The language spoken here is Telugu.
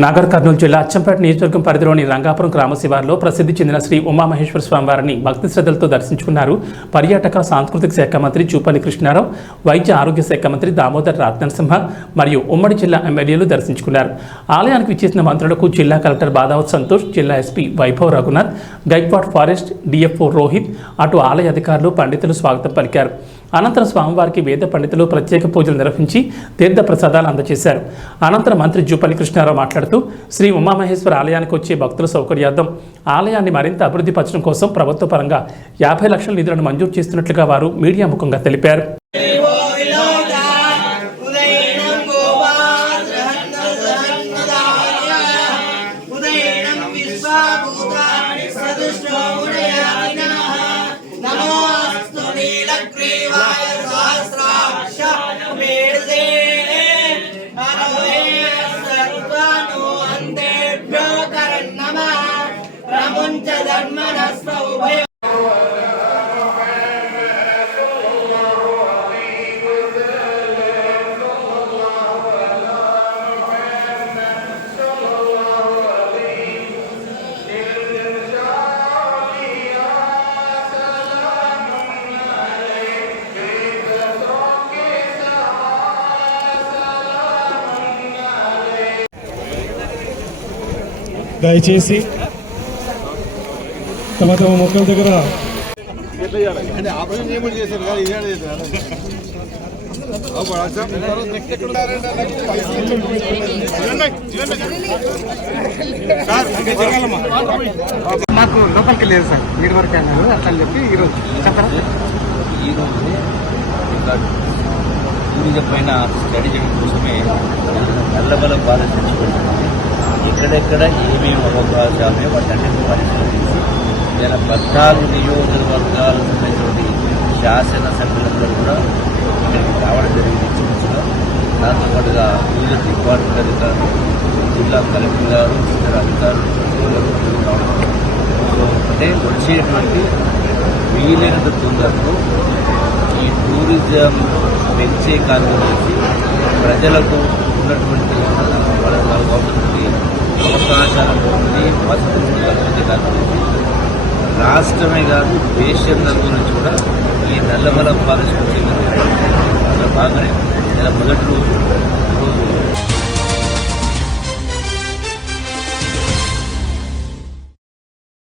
నాగర్ కర్నూలు జిల్లా అచ్చంపేట నియోజకవర్గం పరిధిలోని రంగాపురం గ్రామ శివార్లో ప్రసిద్ధి చెందిన శ్రీ ఉమామహేశ్వర స్వామివారిని భక్తి శ్రద్ధలతో దర్శించుకున్నారు పర్యాటక సాంస్కృతిక శాఖ మంత్రి చూపల్లి కృష్ణారావు, వైద్య ఆరోగ్య శాఖ మంత్రి దామోదర్ రాజనరసింహ మరియు ఉమ్మడి జిల్లా ఎమ్మెల్యేలు దర్శించుకున్నారు. ఆలయానికి విచ్చేసిన మంత్రులకు జిల్లా కలెక్టర్ బాదావత్ సంతోష్, జిల్లా SP Vaibhav Raghunath, Gaikwad forest DFO Rohit, అటు ఆలయ అధికారులు, పండితులు స్వాగతం పలికారు. అనంతరం స్వామివారికి వేద పండితులు ప్రత్యేక పూజలు నిర్వహించి తీర్థ ప్రసాదాలు అందజేశారు. అనంతరం మంత్రి జూపల్లి కృష్ణారావు మాట్లాడుతూ శ్రీ ఉమామహేశ్వర ఆలయానికి వచ్చే భక్తుల సౌకర్యార్థం ఆలయాన్ని మరింత అభివృద్ధి పరచడం కోసం ప్రభుత్వ పరంగా 50 లక్షల నిధులను మంజూరు చేస్తున్నట్లుగా వారు మీడియా ముఖంగా తెలిపారు. దయచేసి తమ తమ మొక్కల దగ్గర మాకు లోపలికి లేదు సార్, మీరు వరకు అన్నారు అట్లా చెప్పి ఈరోజు చెప్పరా. ఈరోజు టూరిజం పైన స్టడీ చేయడం కోసమే నల్లబల బాధించుకుంటున్నాము. ఎక్కడెక్కడ ఏమేమి అవకాశాలు వాటన్నిటిని పరిశీలించి ఇలా 14 నియోజకవర్గాలు ఉన్నటువంటి శాసనసభ్యులందరూ కూడా ఇక్కడికి రావడం జరిగింది. చిన్నగా దాంతో పాటుగా వివిధ డిపార్ట్మెంట్ అధికారులు, జిల్లా కలెక్టర్ గారు, ఇతర అధికారులు రావడం. సో అంటే వచ్చేటువంటి వీలైనంత తొందరలో ఈ టూరిజం పెంచే కార్యక్రమానికి ప్రజలకు ఉన్నటువంటి అవుతుంది అవకాశాలు ఉంది, వసతులు కల్పించే కార్యక్రమం రాష్ట్రమే కాదు దేశం నలుగురించి కూడా ఈ నల్లమల ఫారెస్ట్ భాగంగానే నెల మొదటి రోజు